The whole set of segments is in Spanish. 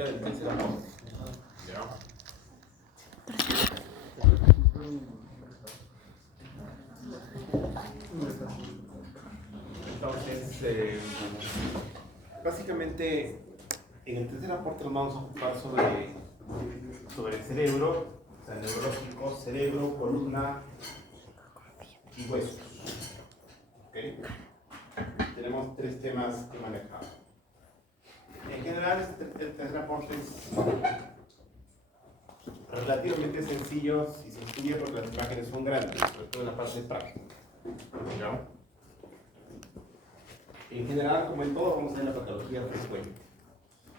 magnética del tercer aporte. ¿Ya? Entonces, básicamente, en el tercer aporte nos vamos a ocupar sobre el cerebro, o sea, neurológico, cerebro, columna y huesos. ¿Okay? Tenemos 3 temas que manejar. En general, el tercer aporte es relativamente sencillo si se estudia porque las imágenes son grandes, sobre todo en la parte práctica. ¿Ya? En general, como en todo, vamos a ver la patología frecuente.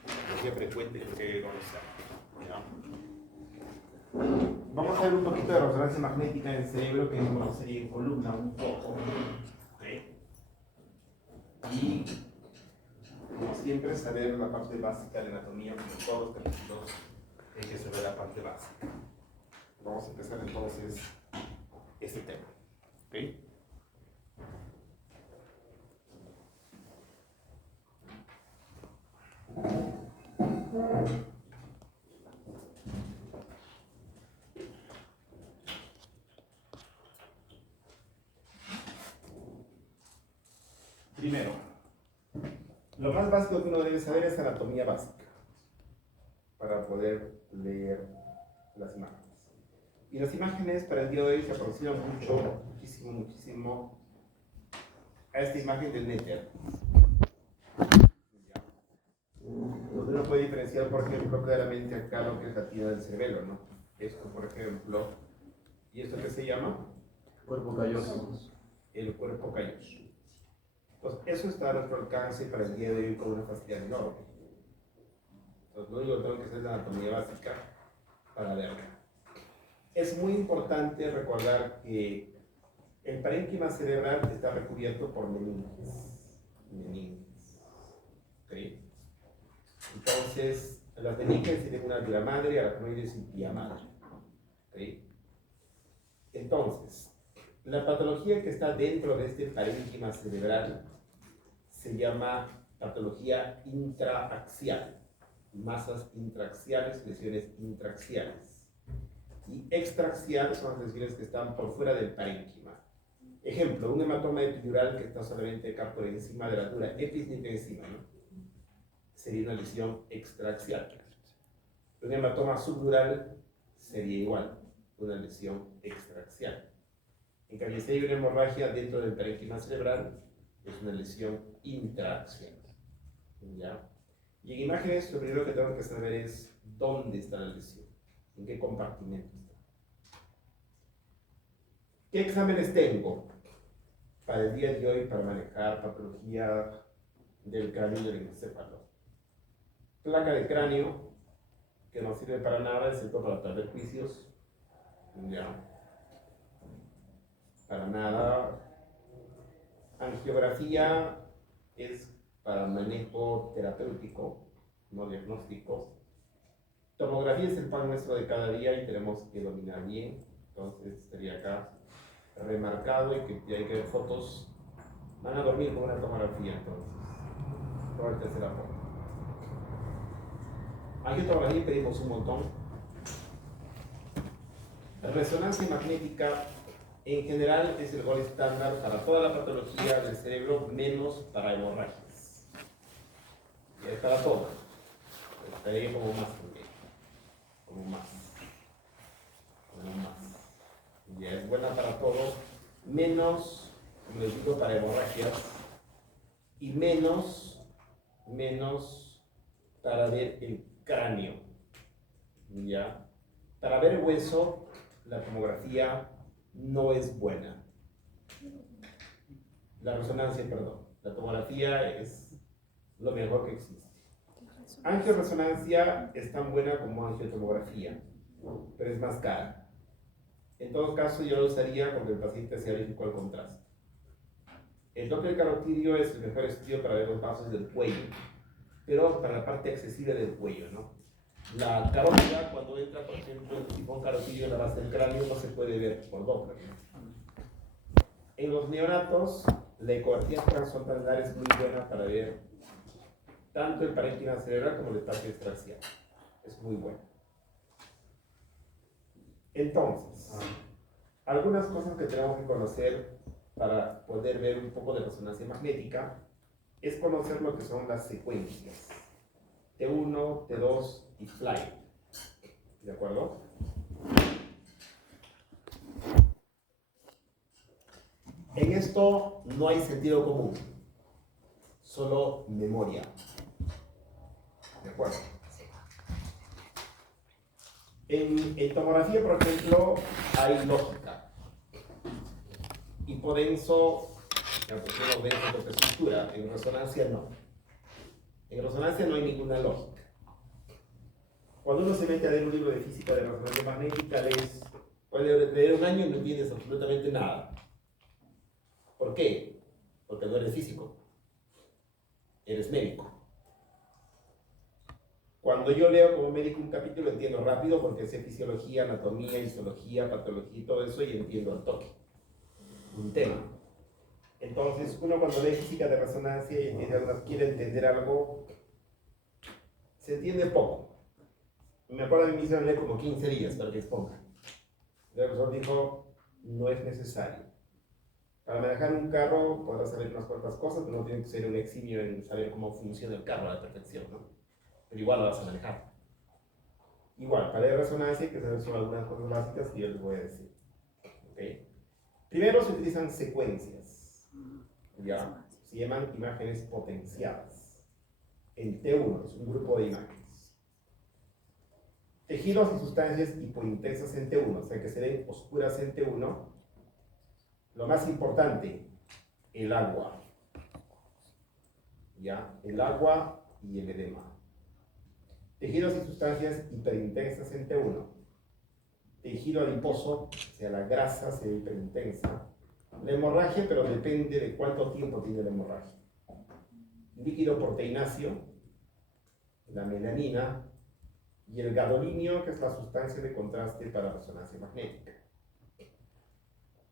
Patología frecuente que conocer. Vamos a ver un poquito de resonancia magnética en el cerebro, que conocería en columna un poco. ¿Okay? Y, como siempre, saber la parte básica de la anatomía, como en todos los capítulos, hay que saber la parte básica. Vamos a empezar entonces este tema. ¿Okay? Primero, lo más básico que uno debe saber es anatomía básica para poder leer las imágenes. Y las imágenes para el día de hoy se aproximan muchísimo a esta imagen del néter. Donde uno puede diferenciar, por ejemplo, claramente acá lo que es la tira del cerebelo, ¿no? Esto, por ejemplo, ¿y esto qué se llama? Cuerpo calloso. El cuerpo calloso. Pues eso está a nuestro alcance para el día de hoy con una facilidad enorme. Entonces, lo único que tengo que hacer es la anatomía básica para verla. Es muy importante recordar que el parénquima cerebral está recubierto por meninges. ¿Okay? Entonces, las meninges tienen una vía madre, aracnoides y vía madre. ¿Okay? Entonces, la patología que está dentro de este parénquima cerebral se llama patología intraaxial, masas intraaxiales, lesiones intraaxiales. Y extraaxial son las lesiones que están por fuera del parénquima. Ejemplo, un hematoma epidural que está solamente acá por encima de la altura, encima, ¿no? Sería una lesión extraaxial. Un hematoma subdural sería igual, una lesión extraaxial. En cambio, si hay una hemorragia dentro del parénquima cerebral, es una lesión intraaxial. ¿Ya? Y en imágenes, lo primero que tengo que saber es dónde está la lesión, en qué compartimento está. ¿Qué exámenes tengo para el día de hoy para manejar patología del cráneo y del encéfalo? Placa de cráneo, que no sirve para nada, excepto para tratar juicios. ¿Ya? Para nada. Angiografía es para manejo terapéutico, no diagnóstico. Tomografía es el pan nuestro de cada día y tenemos que dominar bien. Entonces estaría acá remarcado y que hay que ver fotos. Van a dormir con una tomografía entonces. Por el tercer aporte. Angiografía pedimos un montón. Resonancia magnética en general es el gol estándar para toda la patología del cerebro, menos para hemorragias. Y es para todo. Estaría como más también. Como más. Ya es buena para todo, menos, como les digo, para hemorragias. Y menos para ver el cráneo. ¿Ya? Para ver hueso, la tomografía no es buena. La resonancia, perdón. La tomografía es lo mejor que existe. Angioresonancia es tan buena como angiotomografía, pero es más cara. En todo caso, yo lo usaría porque el paciente sea alérgico al contraste. El doppler carotidio es el mejor estudio para ver los vasos del cuello, pero para la parte accesible del cuello, ¿no? La carótida, cuando entra, por ejemplo, el tifón carotidio en la base del cráneo, no se puede ver por doppler, ¿no? En los neonatos, la ecografía transfrontalar es muy buena para ver tanto el parénquima cerebral como el espacio extraxial. Es muy bueno. Entonces, algunas cosas que tenemos que conocer para poder ver un poco de resonancia magnética es conocer lo que son las secuencias T1, T2 y flight. ¿De acuerdo? En esto no hay sentido común, solo memoria. ¿De acuerdo? En tomografía, por ejemplo, hay lógica. Hipodenso, denso de estructura. En resonancia no. En resonancia no hay ninguna lógica. Cuando uno se mete a leer un libro de física de resonancia magnética, puede leer un año y no entiendes absolutamente nada. ¿Por qué? Porque no eres físico. Eres médico. Cuando yo leo como médico un capítulo entiendo rápido porque sé fisiología, anatomía, histología, patología y todo eso y entiendo al toque un tema. Entonces uno cuando lee física de resonancia y quiere entender algo, se entiende poco. Me acuerdo que me hicieron leer como 15 días para que exponga. El profesor dijo, no es necesario. Para manejar un carro podrás saber unas cuantas cosas, pero no tienes que ser un eximio en saber cómo funciona el carro a la perfección, ¿no? Pero igual lo vas a manejar. Igual, para la resonancia hay que saber solo algunas cosas básicas que yo les voy a decir. ¿Okay? Primero se utilizan secuencias. ¿Ya? Se llaman imágenes potenciadas. En T1 es un grupo de imágenes. Tejidos y sustancias hipointensas en T1, o sea que se ven oscuras en T1. Lo más importante, el agua. ¿Ya? El agua y el edema. Tejidos y sustancias hiperintensas en T1. Tejido adiposo, o sea, la grasa se ve hiperintensa. La hemorragia, pero depende de cuánto tiempo tiene la hemorragia. Líquido proteináceo, la melanina y el gadolinio, que es la sustancia de contraste para resonancia magnética.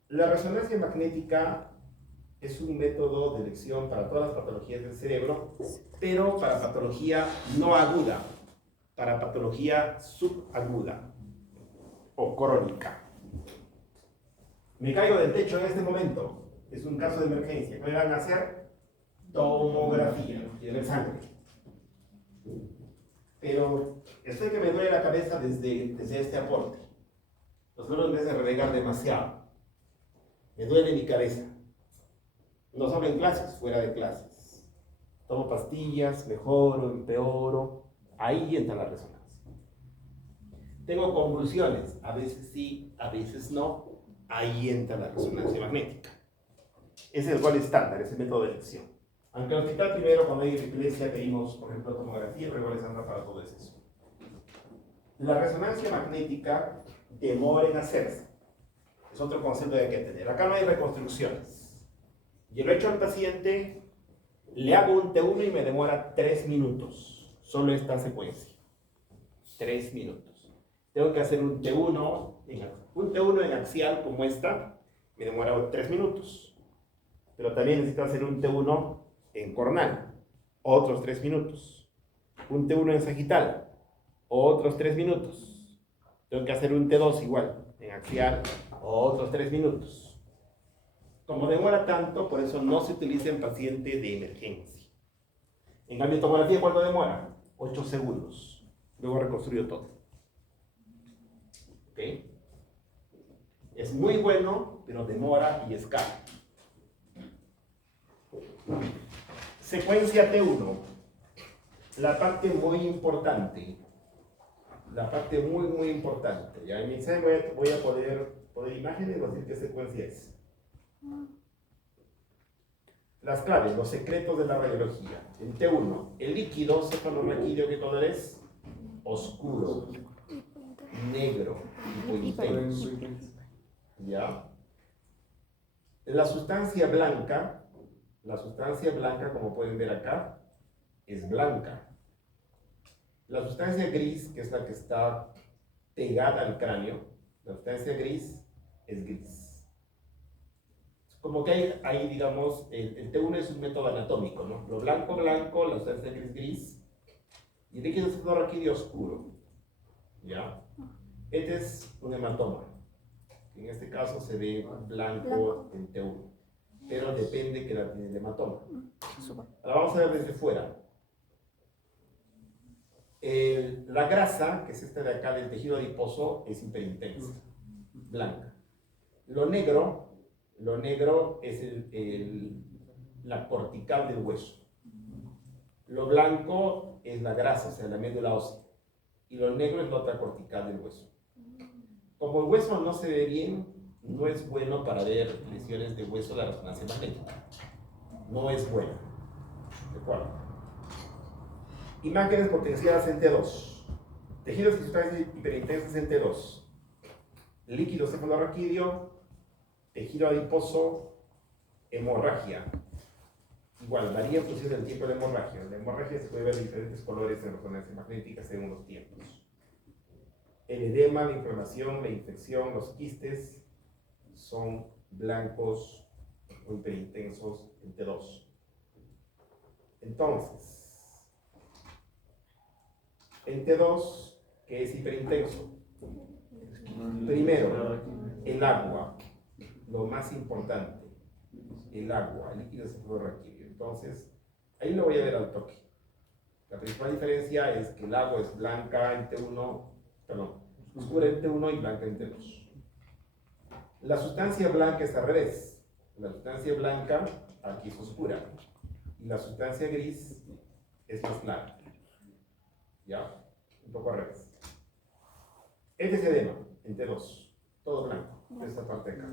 La resonancia magnética es un método de elección para todas las patologías del cerebro, pero para patología no aguda, para patología subaguda o crónica. Me caigo del techo en este momento, es un caso de emergencia. ¿Qué me van a hacer? Tomografía de sangre. Pero estoy que me duele la cabeza desde este aporte. Los dolores me hacen renegar demasiado. Me duele mi cabeza. No solo en clases, fuera de clases. Tomo pastillas, mejoro, empeoro. Ahí entra la resonancia. Tengo convulsiones, a veces sí, a veces no. Ahí entra la resonancia magnética. Es el gol estándar, es el método de elección. Aunque en el hospital primero, cuando hay epilepsia, pedimos, por ejemplo, tomografía, pero igual estándar para todo eso. La resonancia magnética demora en hacerse. Es otro concepto que hay que tener. Acá no hay reconstrucciones. Yo lo he hecho al paciente, le hago un T1 y me demora 3 minutos. Solo esta secuencia. 3 minutos. Tengo que hacer un T1 en axial como esta, me demora 3 minutos. Pero también necesito hacer un T1 en coronal, otros 3 minutos. Un T1 en sagital, otros 3 minutos. Tengo que hacer un T2 igual, en axial, otros 3 minutos. Como demora tanto, por eso no se utiliza en paciente de emergencia. En cambio, tomografía, ¿cuánto demora? 8 segundos. Luego reconstruyo todo. ¿Ok? Es muy bueno, pero demora y es caro. Secuencia T1. La parte muy importante. La parte muy importante. Ya en mi examen voy a poner imágenes y decir qué secuencia es. Las claves, los secretos de la radiología. En T1, el líquido, cefalorraquídeo que todo es oscuro, negro, hipointenso. ¿Ya? La sustancia blanca, como pueden ver acá, es blanca. La sustancia gris, que es la que está pegada al cráneo, la sustancia gris es gris. como que hay digamos, el T1 es un método anatómico, ¿no? Lo blanco, blanco, la sustancia gris, gris, y el líquido cefalorraquídeo oscuro, ¿ya? Este es un hematoma. En este caso se ve blanco en T1, pero depende que la tiene el hematoma. Ahora vamos a ver desde fuera. La grasa, que es esta de acá del tejido adiposo, es hiperintensa, blanca. Lo negro es la cortical del hueso. Lo blanco es la grasa, o sea, la médula ósea. Y lo negro es la otra cortical del hueso. Como el hueso no se ve bien, no es bueno para ver lesiones de hueso de la resonancia magnética. No es bueno. ¿De acuerdo? Imágenes potenciadas en T2. Tejidos y sustancias hiperintensas en T2. Líquido cefalorraquídeo, tejido adiposo, hemorragia. Igual, varía en función del tiempo de la hemorragia. La hemorragia se puede ver de diferentes colores en resonancia magnética según los tiempos. El edema, la inflamación, la infección, los quistes son blancos o hiperintensos en T2. Entonces, en T2, que es hiperintenso, primero, el agua, lo más importante, el agua, el líquido cefalorraquídeo. Entonces, ahí lo voy a ver al toque. La principal diferencia es que el agua es blanca en T1, perdón, oscura en T1 y blanca en T2. La sustancia blanca es al revés. La sustancia blanca aquí es oscura y la sustancia gris es más clara. ¿Ya? Un poco al revés. Este es edema en T2, todo blanco, esta parte de acá.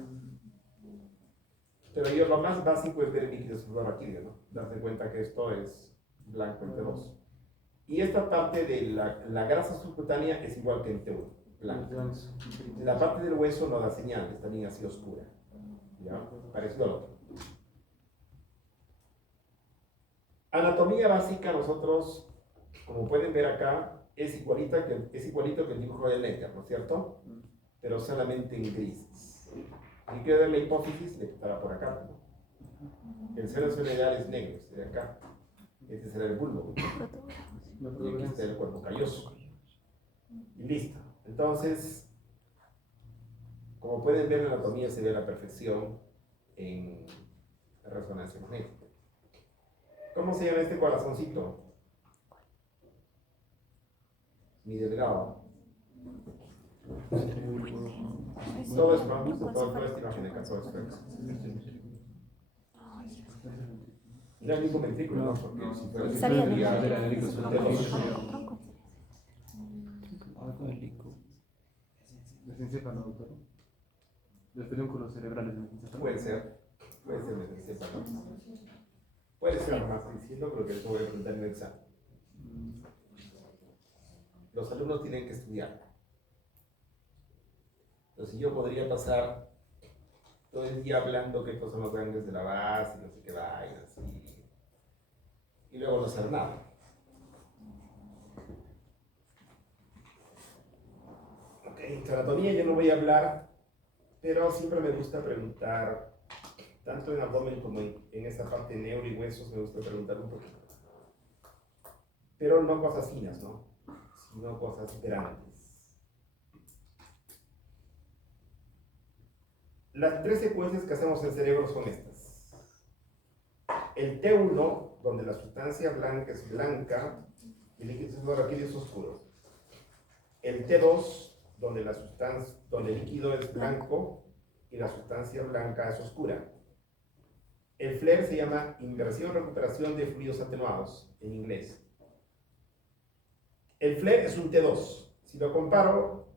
Pero yo lo más básico es ver el líquido cefalorraquídeo, ¿no? Darse cuenta que esto es blanco en T2. Y esta parte de la grasa subcutánea es igual que en T1, blanca. La parte del hueso no da señal, está bien así oscura. ¿Ya? Parecido al otro. Anatomía básica, nosotros, como pueden ver acá, es igualito que el dibujo de Necker, ¿no es cierto? Pero solamente en grises. Si quiero ver la hipófisis, le estará por acá, ¿no? El seno esfenoidal es negro, este de acá. Este será el bulbo. Y aquí está el cuerpo calloso. Y listo. Entonces, como pueden ver, la anatomía se ve a la perfección en la resonancia magnética. ¿Cómo se llama este corazoncito? Mi delgado. Todo es más gusto, toda esta imagen de acá, todo es perfecto. No hay ningún ventrículo, ¿no? Porque si fuera así, sería ¿Es encéfalo, doctor? Los pedúnculos cerebrales de encéfalo. Puede ser mesencéfalo. Puede ser más diciendo, pero que eso voy a preguntar en el examen. Los alumnos tienen que estudiar. Entonces yo podría pasar todo el día hablando qué son los gangles de la base, no sé qué vainas, y luego no hacer nada. Ok, de anatomía yo no voy a hablar, pero siempre me gusta preguntar, tanto en abdomen como en esa parte neuro y huesos, me gusta preguntar un poquito. Pero no cosas finas, ¿no? Sino cosas grandes. Las tres secuencias que hacemos en el cerebro son estas. El T1, donde la sustancia blanca es blanca y el líquido cefalorraquídeo es oscuro. El T2, donde el líquido es blanco y la sustancia blanca es oscura. El FLAIR se llama inversión recuperación de fluidos atenuados en inglés. El FLAIR es un T2. Si lo comparo,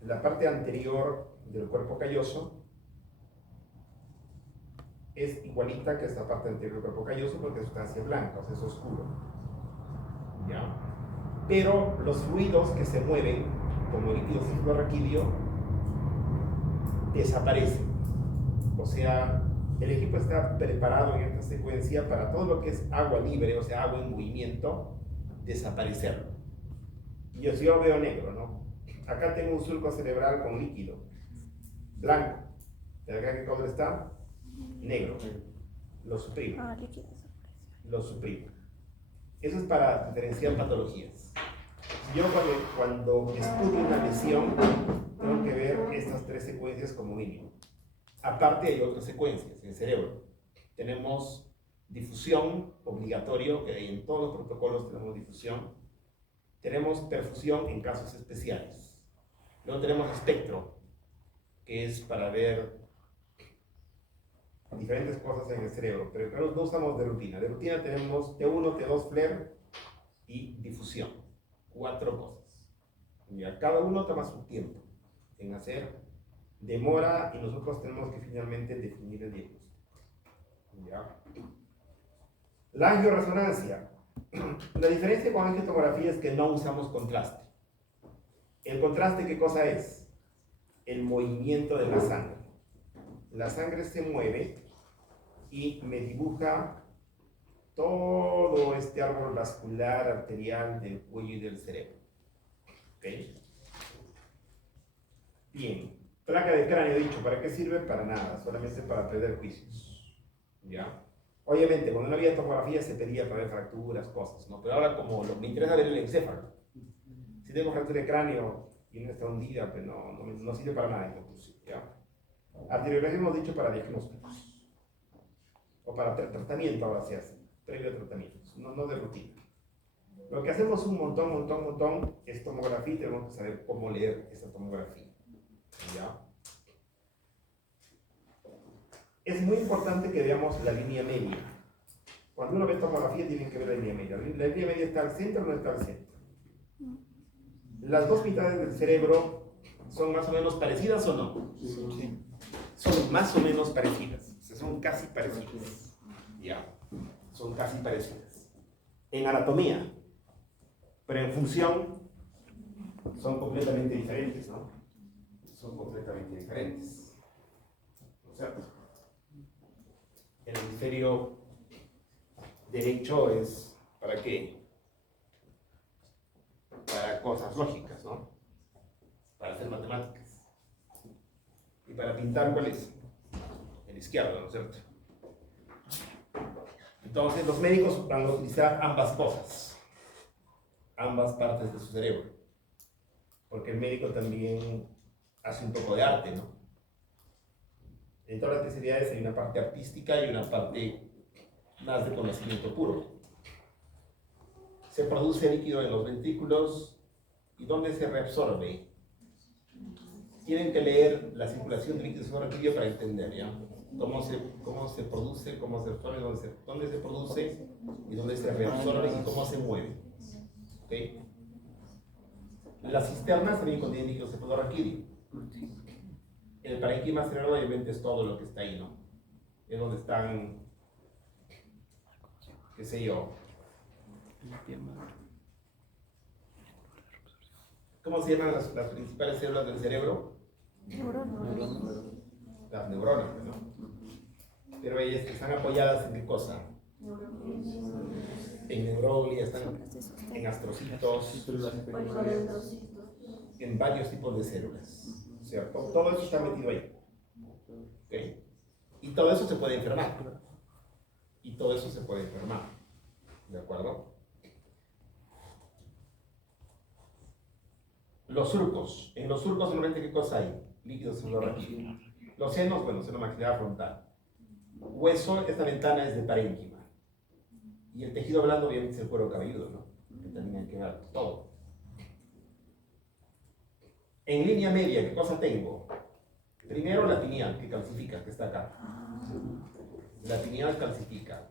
la parte anterior del cuerpo calloso es igualita que esta parte anterior del cuerpo calloso porque es sustancia blanca, o sea, es oscuro. ¿Ya? Pero los fluidos que se mueven, como el líquido cefalorraquídeo, desaparecen. O sea, el equipo está preparado en esta secuencia para todo lo que es agua libre, o sea, agua en movimiento, desaparecerlo. Y yo veo negro, ¿no? Acá tengo un surco cerebral con líquido blanco. ¿De acá qué color está? Negro. Lo suprimo. Líquido. Lo suprimo. Eso es para diferenciar patologías. Yo cuando estudio una lesión, tengo que ver estas 3 secuencias como mínimo. Aparte hay otras secuencias en el cerebro. Tenemos difusión, obligatorio, que en todos los protocolos tenemos difusión. Tenemos perfusión en casos especiales. Luego tenemos espectro, que es para ver diferentes cosas en el cerebro, pero no usamos de rutina. De rutina tenemos T1, T2, FLAIR y difusión. 4 cosas. Ya, cada uno toma su tiempo en hacer, demora y nosotros tenemos que finalmente definir el diagnóstico. ¿Ya? La angioresonancia. La diferencia con angiotomografía es que no usamos contraste. ¿El contraste qué cosa es? El movimiento de la sangre. La sangre se mueve y me dibuja todo este árbol vascular arterial del cuello y del cerebro. ¿Ok? Bien. Placa de cráneo, dicho, ¿para qué sirve? Para nada, solamente para perder juicios. ¿Ya? Obviamente, cuando no había tomografía se pedía para ver fracturas, cosas, ¿no? Pero ahora como me interesa ver el encéfalo, si tengo fractura de cráneo y no está hundida, pues no sirve para nada en conclusión, ¿ya? Arteriografía hemos dicho para diagnósticos, o para tratamiento ahora se hace, previo a tratamientos, no de rutina. Lo que hacemos un montón es tomografía y tenemos que saber cómo leer esa tomografía, ¿ya? Es muy importante que veamos la línea media. Cuando uno ve tomografía tienen que ver la línea media. ¿La línea media está al centro o no está al centro? Las 2 mitades del cerebro son más o menos parecidas o no? Sí. Son más o menos parecidas. O sea, son casi parecidas. Ya. Son casi parecidas. En anatomía, pero en función son completamente diferentes, ¿no? Son completamente diferentes. ¿No es cierto? El hemisferio derecho es ¿para qué? Para cosas lógicas, ¿no? Para hacer matemáticas. Y para pintar, ¿cuál es? El izquierdo, ¿no es cierto? Entonces los médicos van a utilizar ambas cosas, ambas partes de su cerebro, porque el médico también hace un poco de arte, ¿no? En todas las especialidades hay una parte artística y una parte más de conocimiento puro. Se produce líquido en los ventrículos y ¿dónde se reabsorbe? Tienen que leer la circulación de líquido subarachnoideo para entender, ¿ya? Cómo se produce, cómo se absorbe, dónde se produce y dónde se reabsorbe y cómo se mueve. ¿Okay? Las cisternas también contienen líquido cefalorraquídeo. El parénquima cerebral obviamente es todo lo que está ahí, ¿no? Es donde están, qué sé yo. ¿Cómo se llaman las principales células del cerebro? Las neuronas, ¿no? Pero ellas están apoyadas en qué cosa? En neuroglia, están en astrocitos, en varios tipos de células, ¿cierto? Todo eso está metido ahí. ¿Okay? Y todo eso se puede enfermar. ¿De acuerdo? Los surcos. En los surcos normalmente ¿qué cosa hay? Líquido cefalorraquídeo. Los senos, bueno, seno maxilar frontal. Hueso, esta ventana es de parénquima. Y el tejido blando obviamente es el cuero cabelludo, ¿no? Que también hay que ver todo. En línea media, ¿qué cosa tengo? Primero la pineal, que calcifica, que está acá. La pineal calcifica.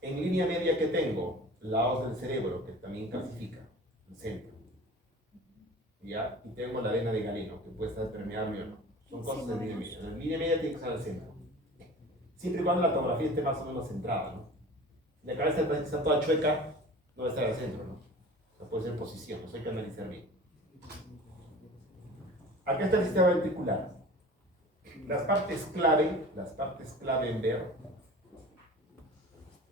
En línea media, ¿qué tengo? La hoz del cerebro, que también calcifica, el centro. ¿Ya? Y tengo la vena de Galeno, que puede estar permeable o no. Son cosas de línea media. La línea media tiene que estar al centro. Siempre y cuando la tomografía esté más o menos centrada, ¿no? La cabeza está toda chueca, no va a estar al centro, ¿no? No puede ser en posición, eso hay que analizar bien. Acá está el sistema ventricular. Las partes clave en ver.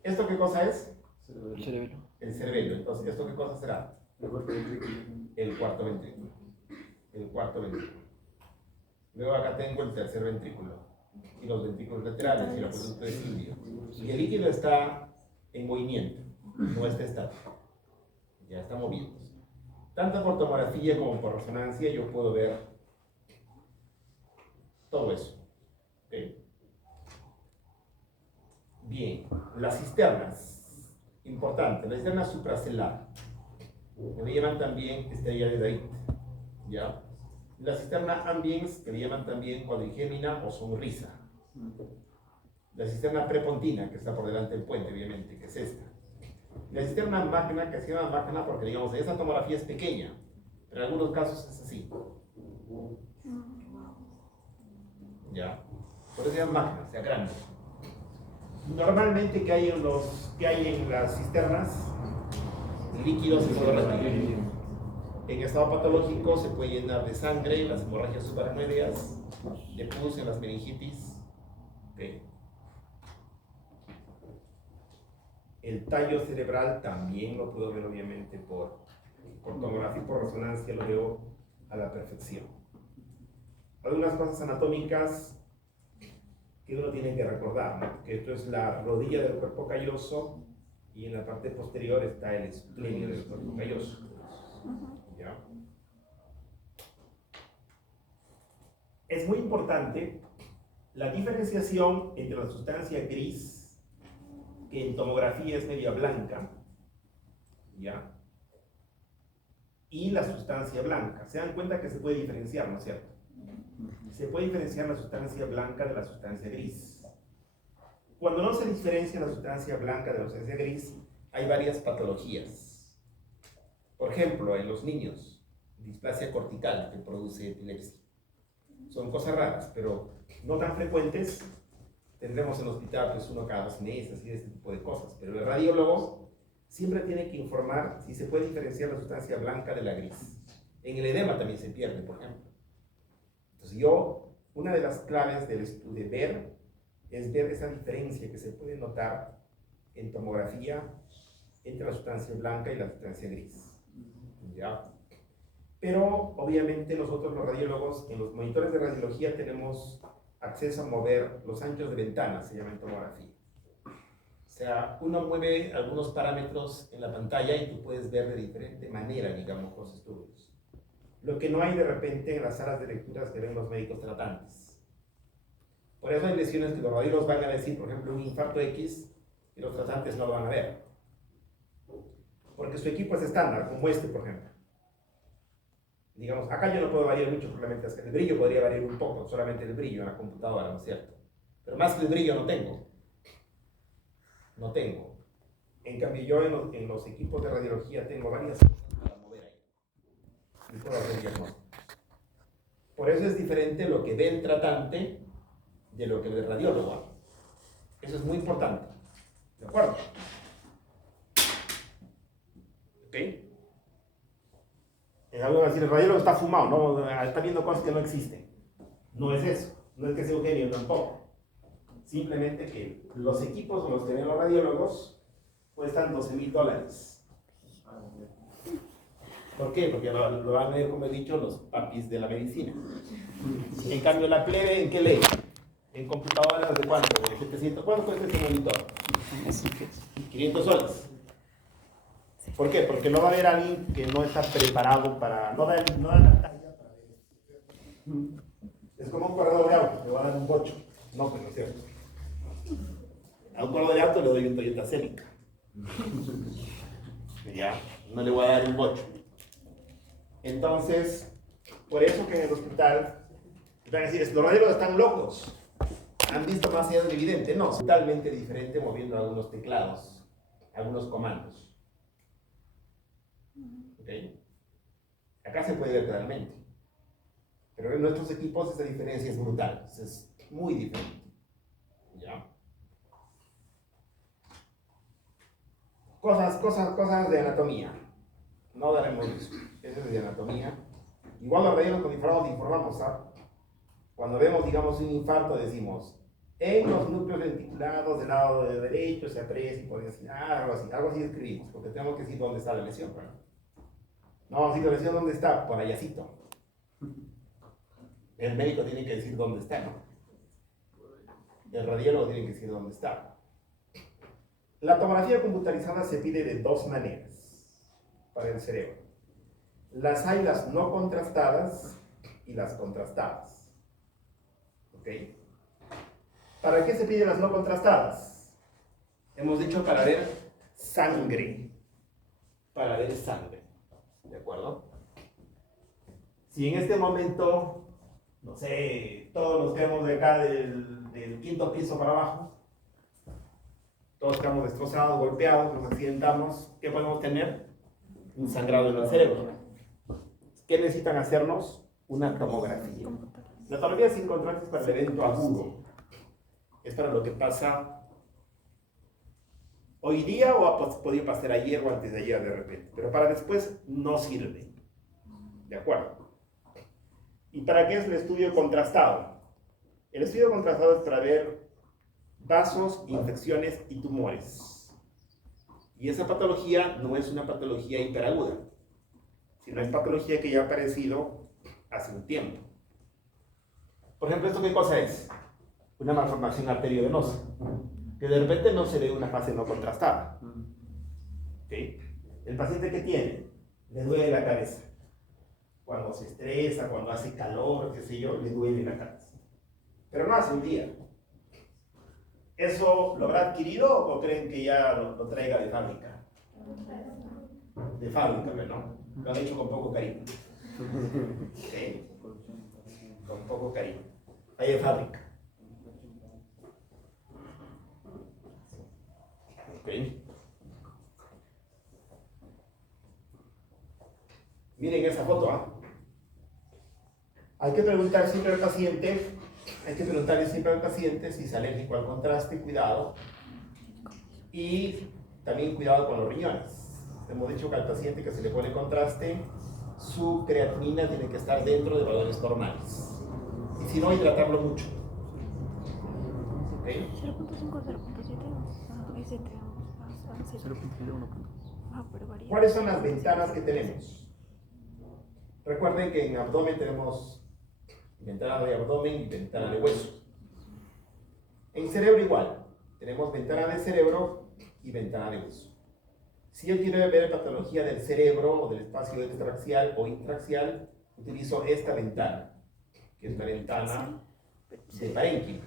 ¿Esto qué cosa es? Cerebelo. El cerebelo. Entonces, ¿esto qué cosa será? El cuerpo ventrículo. El cuarto ventrículo. El cuarto ventrículo. Luego acá tengo el tercer ventrículo y los ventrículos laterales y el acueducto de Silvio. Y el líquido está en movimiento, no está estático, ya está moviéndose. Tanto por tomografía como por resonancia yo puedo ver todo eso. ¿Okay? Bien, las cisternas, importante, la cisterna supracelular, que le llaman también estrella de David, ¿ya? La cisterna ambiens, que le llaman también cuadrigémina o sonrisa. La cisterna prepontina, que está por delante del puente, obviamente, que es esta. La cisterna magna, que se llama magna porque, digamos, esa tomografía es pequeña, pero en algunos casos es así. ¿Ya? Por eso se llama magna, o sea, grande. Normalmente, ¿qué hay en las cisternas? Líquidos en modo rápido. En estado patológico se puede llenar de sangre en las hemorragias subaracnoideas, de pus en las meningitis. Okay. El tallo cerebral también lo puedo ver obviamente por tomografía y por resonancia, lo veo a la perfección. Algunas cosas anatómicas que uno tiene que recordar, ¿no? Que esto es la rodilla del cuerpo calloso y en la parte posterior está el esplenio del cuerpo calloso. ¿Ya? Es muy importante la diferenciación entre la sustancia gris, que en tomografía es media blanca, ¿ya? Y la sustancia blanca. Se dan cuenta que se puede diferenciar, ¿no es cierto? Se puede diferenciar la sustancia blanca de la sustancia gris. Cuando no se diferencia la sustancia blanca de la sustancia gris, hay varias patologías. Por ejemplo, en los niños, displasia cortical que produce epilepsia. Son cosas raras, pero no tan frecuentes. Tendremos en el hospital pues, uno cada 2 meses y ese tipo de cosas. Pero el radiólogo siempre tiene que informar si se puede diferenciar la sustancia blanca de la gris. En el edema también se pierde, por ejemplo. Entonces una de las claves del estudio de ver es ver esa diferencia que se puede notar en tomografía entre la sustancia blanca y la sustancia gris. ¿Ya? Pero obviamente nosotros los radiólogos en los monitores de radiología tenemos acceso a mover los anchos de ventana, se llama en tomografía. O sea, uno mueve algunos parámetros en la pantalla y tú puedes ver de diferente manera, digamos, los estudios. Lo que no hay de repente en las salas de lecturas que ven los médicos tratantes. Por eso hay lesiones que los radiólogos van a decir, por ejemplo, un infarto X, y los tratantes no lo van a ver. Porque su equipo es estándar, como este, por ejemplo. Digamos, acá yo no puedo variar mucho, probablemente hasta el brillo podría variar un poco, solamente el brillo en la computadora, ¿no es cierto? Pero más que el brillo no tengo. No tengo. En cambio, yo en los equipos de radiología tengo varias cosas para mover ahí. Y puedo hacer diagnóstico. Por eso es diferente lo que ve el tratante de lo que ve el radiólogo. Eso es muy importante. ¿De acuerdo? ¿Ok? Algo va a decir, el radiólogo está fumado, ¿no? Está viendo cosas que no existen. No es eso. No es que sea un genio tampoco. Simplemente que los equipos con los que ven los radiólogos cuestan $12,000. ¿Por qué? Porque lo van a ver, como he dicho, los papis de la medicina. En cambio, la plebe, ¿en qué lee? En computadoras de cuánto, de 700. ¿Cuánto cuesta ese monitor? 500 soles. ¿Por qué? Porque no va a haber alguien que no está preparado para. No da la talla para ver. Es como un corredor de auto, le va a dar un bocho. No, pues no es cierto. A un corredor de auto le doy un Toyota Celica. Ya, no le voy a dar un bocho. Entonces, por eso que en el hospital van a decir, los radiólogos están locos. Han visto más allá del evidente. No, es totalmente diferente moviendo algunos teclados, algunos comandos. ¿Okay? Acá se puede ver claramente. Pero en nuestros equipos esa diferencia es brutal. Es muy diferente. ¿Ya? Cosas de anatomía. No daremos eso. Eso es de anatomía. Igual los radiólogos cuando informamos, ¿sabes? Cuando vemos, digamos, un infarto, decimos, en los núcleos ventriculados del lado derecho se aprecia y podemos decir, algo así escribimos, porque tenemos que decir dónde está la lesión, ¿verdad? No, si la lesión, ¿dónde está? Por allácito. El médico tiene que decir dónde está, ¿no? El radiólogo tiene que decir dónde está. La tomografía computarizada se pide de dos maneras para el cerebro. Las hay las no contrastadas y las contrastadas. ¿Ok? ¿Para qué se piden las no contrastadas? Hemos dicho para ver sangre. Para ver sangre. ¿De acuerdo? Si en este momento, no sé, todos nos quedamos de acá del quinto piso para abajo, todos quedamos destrozados, golpeados, nos accidentamos, ¿qué podemos tener? Un sangrado en el cerebro. ¿Qué necesitan hacernos? Una tomografía. La tomografía sin contraste es para el evento agudo. Es para lo que pasa hoy día o ha podido pasar ayer o antes de ayer de repente. Pero para después no sirve. ¿De acuerdo? ¿Y para qué es el estudio contrastado? El estudio contrastado es para ver vasos, infecciones y tumores. Y esa patología no es una patología hiperaguda, sino es patología que ya ha aparecido hace un tiempo. Por ejemplo, ¿esto qué cosa es? Una malformación arteriovenosa, que de repente no se ve una fase no contrastada. ¿Okay? El paciente que tiene, le duele la cabeza. Cuando se estresa, cuando hace calor, qué sé yo, le duele la cabeza. Pero no hace un día. ¿Eso lo habrá adquirido o creen que ya lo traiga de fábrica? De fábrica, pero no. Lo han hecho con poco cariño. ¿Sí? Con poco cariño. Ahí de fábrica. ¿Ok? Miren esa foto, ¿ah? Hay que preguntar siempre al paciente. Hay que preguntarle siempre al paciente si es alérgico al contraste, cuidado. Y también cuidado con los riñones. Hemos dicho que al paciente que se le pone contraste, su creatinina tiene que estar dentro de valores normales. Y si no, hidratarlo mucho. ¿Ok? 0.5, 0.7, ¿Cuáles son las ventanas que tenemos? Recuerden que en abdomen tenemos ventana de abdomen y ventana de hueso. En cerebro igual, tenemos ventana de cerebro y ventana de hueso. Si yo quiero ver patología del cerebro o del espacio extraaxial o intraaxial, utilizo esta ventana, que es la ventana de parénquima.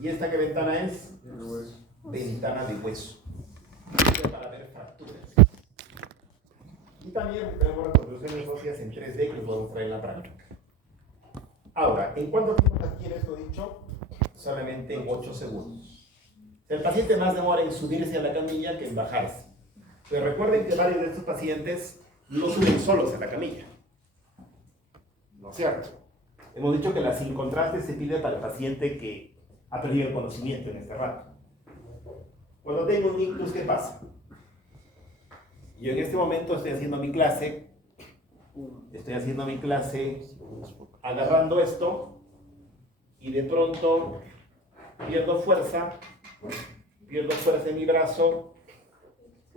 ¿Y esta qué ventana es? Ventana de hueso. Para ver fracturas. Y también tenemos reconstrucciones óseas en 3D que les voy a mostrar en la práctica. Ahora, ¿en cuánto tiempo se adquiere esto dicho? Solamente en 8 segundos. El paciente más demora en subirse a la camilla que en bajarse. Pero recuerden que varios de estos pacientes no suben solos a la camilla. ¿No es cierto? Hemos dicho que la sin contraste se pide para el paciente que ha perdido el conocimiento en este rato. Cuando tengo un ictus, ¿qué pasa? Yo en este momento estoy haciendo mi clase agarrando esto y de pronto pierdo fuerza en mi brazo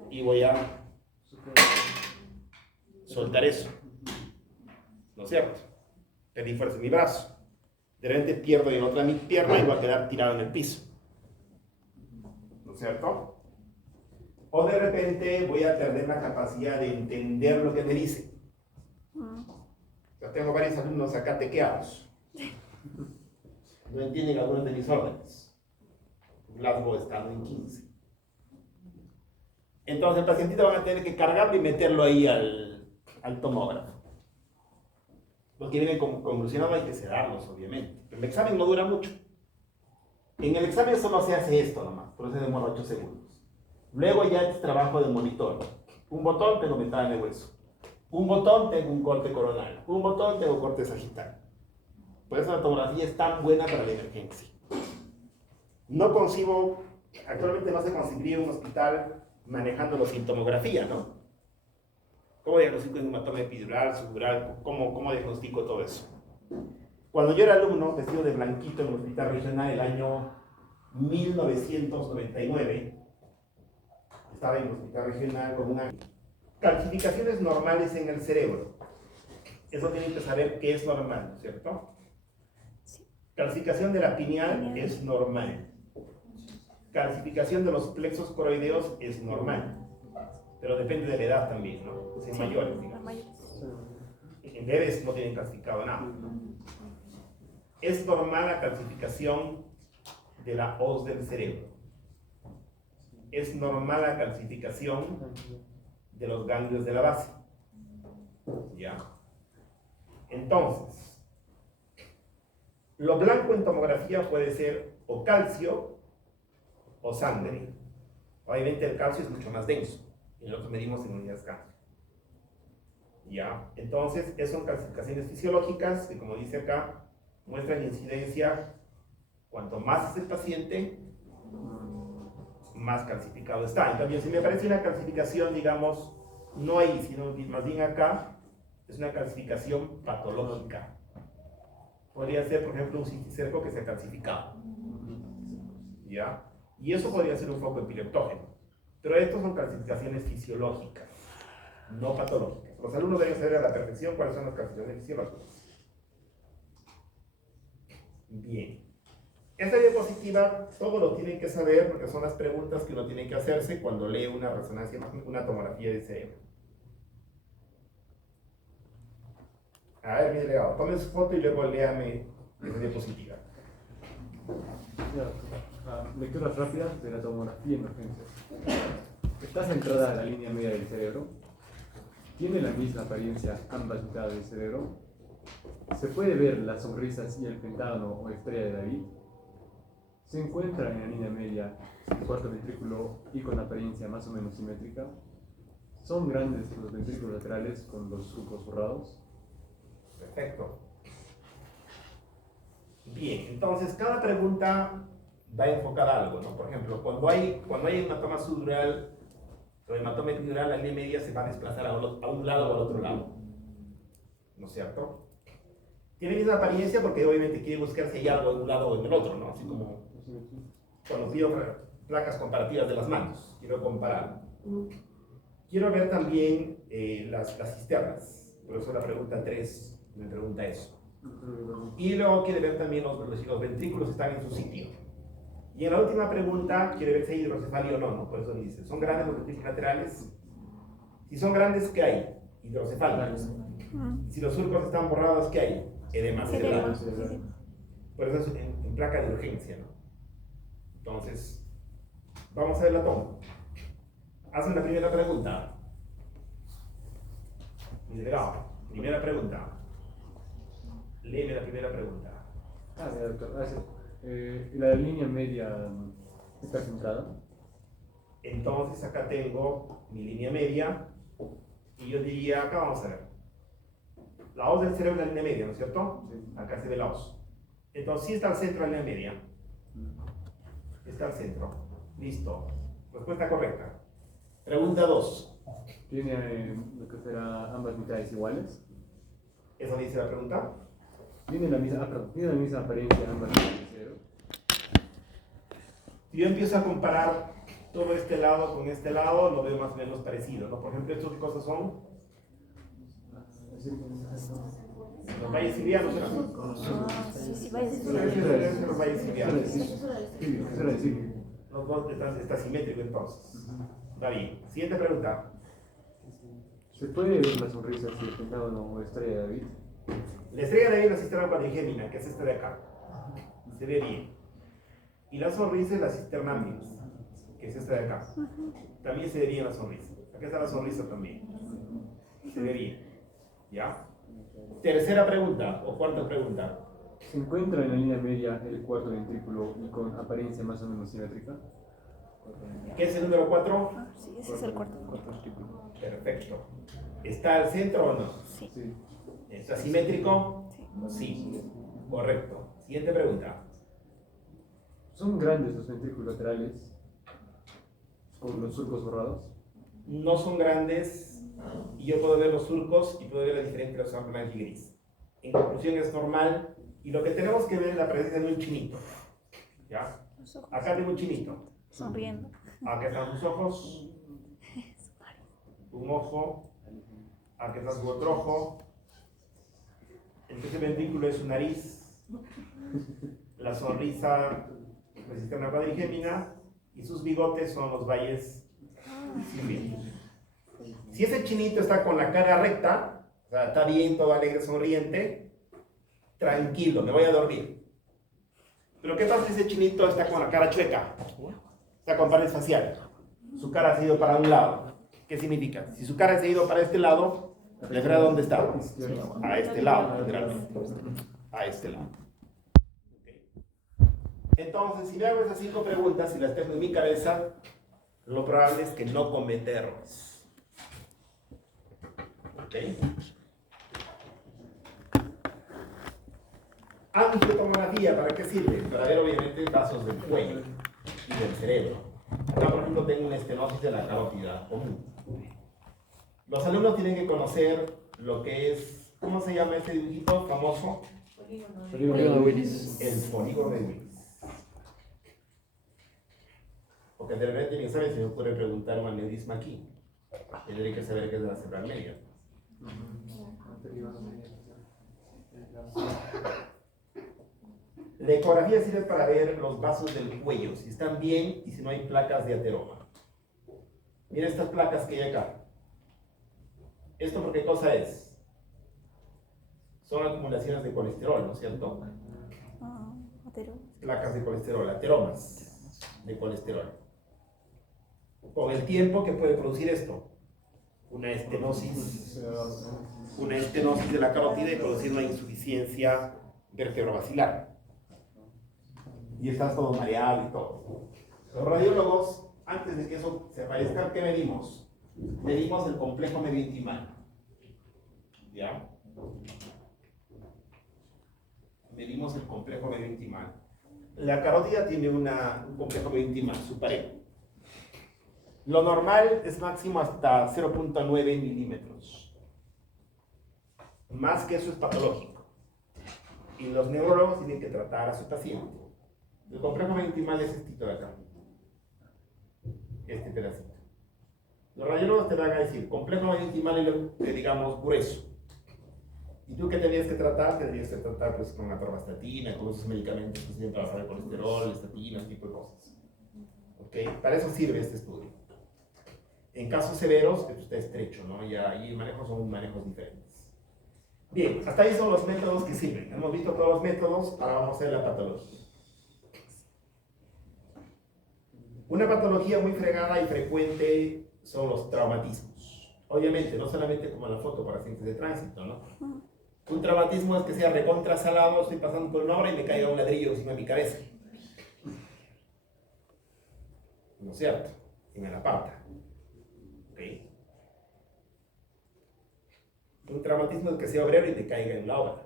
y voy a soltar eso. ¿No es cierto? Perdí fuerza en mi brazo. De repente pierdo en otra mi pierna y voy a quedar tirado en el piso. ¿No es cierto? O de repente voy a perder la capacidad de entender lo que me dicen. Yo tengo varios alumnos acá tequeados. No entienden algunos de mis órdenes. Glasgow estando en 15. Entonces el pacientito van a tener que cargarlo y meterlo ahí al tomógrafo. Los que vienen convulsionados hay que sedarlos, obviamente. Pero el examen no dura mucho. En el examen solo se hace esto nomás, por eso demora 8 segundos. Luego ya es trabajo de monitor. Un botón tengo ventana de hueso. Un botón tengo un corte coronal. Un botón tengo corte sagital. Por eso la tomografía es tan buena para la emergencia. No concibo, actualmente no se concibiría un hospital manejándolo sin tomografía, ¿no? ¿Cómo diagnostico un hematoma epidural, subural? ¿Cómo diagnostico todo eso? Cuando yo era alumno, vestido de blanquito en el hospital regional el año 1999, estaba en el hospital regional con una calcificaciones normales en el cerebro. Eso tienen que saber qué es normal, ¿cierto? Calcificación de la pineal es normal. Calcificación de los plexos coroideos es normal. Pero depende de la edad también, ¿no? Si en mayores, digamos. En bebés no tienen calcificado nada. Es normal la calcificación de la hoz del cerebro. Es normal la calcificación de los ganglios de la base. ¿Ya? Entonces, lo blanco en tomografía puede ser o calcio o sangre. Obviamente el calcio es mucho más denso y nosotros medimos en unidades calcio. ¿Ya? Entonces, esas son calcificaciones fisiológicas que, como dice acá, muestran incidencia. Cuanto más es el paciente, más calcificado está. En cambio, si me aparece una calcificación, digamos, no ahí, sino más bien acá, es una calcificación patológica. Podría ser, por ejemplo, un cisticerco que se ha calcificado. ¿Ya? Y eso podría ser un foco epileptógeno. Pero estos son calcificaciones fisiológicas, no patológicas. Los alumnos deben saber a la perfección cuáles son las calcificaciones fisiológicas. Bien. Esta diapositiva todo lo tienen que saber porque son las preguntas que uno tiene que hacerse cuando lee una resonancia, una tomografía de cerebro. A ver, mi delegado, tome su foto y luego léame esa diapositiva. Lecturas rápidas de la tomografía en urgencias. Está centrada en la línea media del cerebro. Tiene la misma apariencia ambas mitades del cerebro. Se puede ver las sonrisas y el pentágono o estrella de David. Se encuentra en la línea media el cuarto ventrículo y con apariencia más o menos simétrica. Son grandes los ventrículos laterales con los surcos borrados. Perfecto. Bien, entonces cada pregunta va a enfocar algo, ¿no? Por ejemplo, cuando hay hematoma subdural o hematoma epidural, la línea media se va a desplazar a un lado o al otro lado. ¿No es cierto? Tiene misma apariencia porque obviamente quiere buscar si hay algo en un lado o en el otro, ¿no? Así como cuando pido placas comparativas de las manos. Quiero comparar. Quiero ver también las cisternas. Por eso la pregunta 3 me pregunta eso. Y luego quiere ver también si los ventrículos están en su sitio. Y en la última pregunta quiere ver si hay hidrocefalia o no, ¿no? Por eso dice, ¿son grandes los ventrículos laterales? Si son grandes, ¿qué hay? Hidrocefalia. Si los surcos están borrados, ¿qué hay? Edema cerebral. Por eso es en placa de urgencia, ¿no? Entonces, vamos a ver la toma. Hacen la primera pregunta. Mi delegado, primera pregunta. Léeme la primera pregunta. Doctor. La línea media está centrada. Entonces, acá tengo mi línea media. Y yo diría, acá vamos a ver. La hoz del cerebro es la línea media, ¿no es cierto? Sí. Acá se ve la hoz. Entonces, sí está al centro de la línea media. Está al centro. Listo. Respuesta correcta. Pregunta 2. Tiene lo que será ambas mitades iguales. ¿Eso dice la pregunta? Tiene la misma apariencia ambas mitades del cerebro. Si yo empiezo a comparar todo este lado con este lado, lo veo más o menos parecido, ¿no? Por ejemplo, ¿estos qué cosas son? Los valles sirianos, ¿no? Sí, vaya. Los valles sirianos. Eso era decir. Los dos está simétrico entonces. Está bien. Siguiente pregunta. ¿Se puede ver la sonrisa si el pentágono o estrella de David? La estrella de ahí es la cisterna cuadrigémina, que es esta de acá. Se ve bien. Y la sonrisa es la cisterna ambiens, que es esta de acá. También se ve bien la sonrisa. Acá está la sonrisa también. Se ve bien. ¿Ya? Tercera pregunta, o cuarta pregunta. ¿Se encuentra en la línea media el cuarto ventrículo y con apariencia más o menos simétrica? ¿Qué es el número 4? Sí, ese es el cuarto. Ventrículo. Perfecto. ¿Está al centro o no? Sí. Sí. ¿Está simétrico? Sí. Sí. Correcto. Siguiente pregunta. ¿Son grandes los ventrículos laterales con los surcos borrados? No son grandes y yo puedo ver los surcos y puedo ver la diferencia entre los blanco y gris. En conclusión es normal y lo que tenemos que ver es la presencia de un chinito. ¿Ya? Los ojos. Acá tengo un chinito. Sonriendo. Acá están sus ojos. Un ojo. Acá está su otro ojo. Este ventrículo es su nariz. La sonrisa resiste una cuadrigémina y sus bigotes son los valles sirvientes. Si ese chinito está con la cara recta, o sea, está bien, todo alegre, sonriente, tranquilo, me voy a dormir. Pero ¿qué pasa si ese chinito está con la cara chueca? Está con pared facial. Su cara se ha ido para un lado. ¿Qué significa? Si su cara se ha ido para este lado, ¿le verá dónde está? A este lado, literalmente. A este lado. Entonces, si me hago esas 5 preguntas y las tengo en mi cabeza, lo probable es que no cometa errores. ¿Ok? Angiotomografía, ¿para qué sirve? Para ver obviamente vasos del cuello y del cerebro. Acá, por ejemplo, tengo una estenosis de la carótida común. Los alumnos tienen que conocer lo que es, ¿cómo se llama este dibujito famoso? Polígono de Willis. El polígono de Willis. Porque de repente, bien sabe, se me ocurre preguntar un aneurisma aquí. Tendré que saber qué es la cerebral media. La ecografía sirve para ver los vasos del cuello, si están bien y si no hay placas de ateroma. Mira estas placas que hay acá. ¿Esto por qué cosa es? Son acumulaciones de colesterol, ¿no es cierto? Placas de colesterol, ateromas de colesterol. Con el tiempo, ¿qué puede producir esto? Una estenosis de la carótida y producir una insuficiencia vertebrovascular. Y estás todo mareado y todo. Los radiólogos, antes de que eso se aparezca, ¿qué medimos? Medimos el complejo medio-intimal. ¿Ya? Medimos el complejo medio-intimal. La carótida tiene un complejo medio-intimal, su pared. Lo normal es máximo hasta 0.9 milímetros. Más que eso es patológico. Y los neurólogos tienen que tratar a su paciente. El complejo medio-intimal es este de acá. Este pedacito. Los radiólogos te van a decir, complejo medio-intimal es lo que digamos grueso. ¿Y tú qué tenías que tratar? Tendrías que tratar pues, con atorvastatina, con esos medicamentos que sirven para bajar el colesterol, estatina, ese tipo de cosas. ¿Okay? Para eso sirve este estudio. En casos severos, esto está estrecho, ¿no? Y ahí el manejo son manejos diferentes. Bien, hasta ahí son los métodos que sirven. Hemos visto todos los métodos, ahora vamos a hacer la patología. Una patología muy fregada y frecuente son los traumatismos. Obviamente, no solamente como la foto para accidentes de tránsito, ¿no? Un traumatismo es que sea recontrasalado, estoy pasando por una obra y me caiga un ladrillo encima de mi cabeza. ¿No es cierto? Y me la parta. ¿Ok? Un traumatismo es que sea obrero y me caiga en la obra.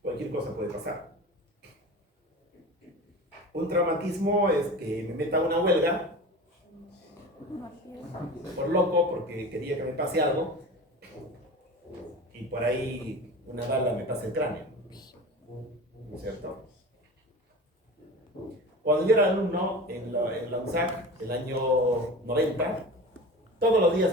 Cualquier cosa puede pasar. Un traumatismo es que me meta a una huelga por loco, porque quería que me pase algo y por ahí una bala me pasa el cráneo, ¿no es cierto? Cuando yo era alumno en la UNSAC, el año 90, todos los días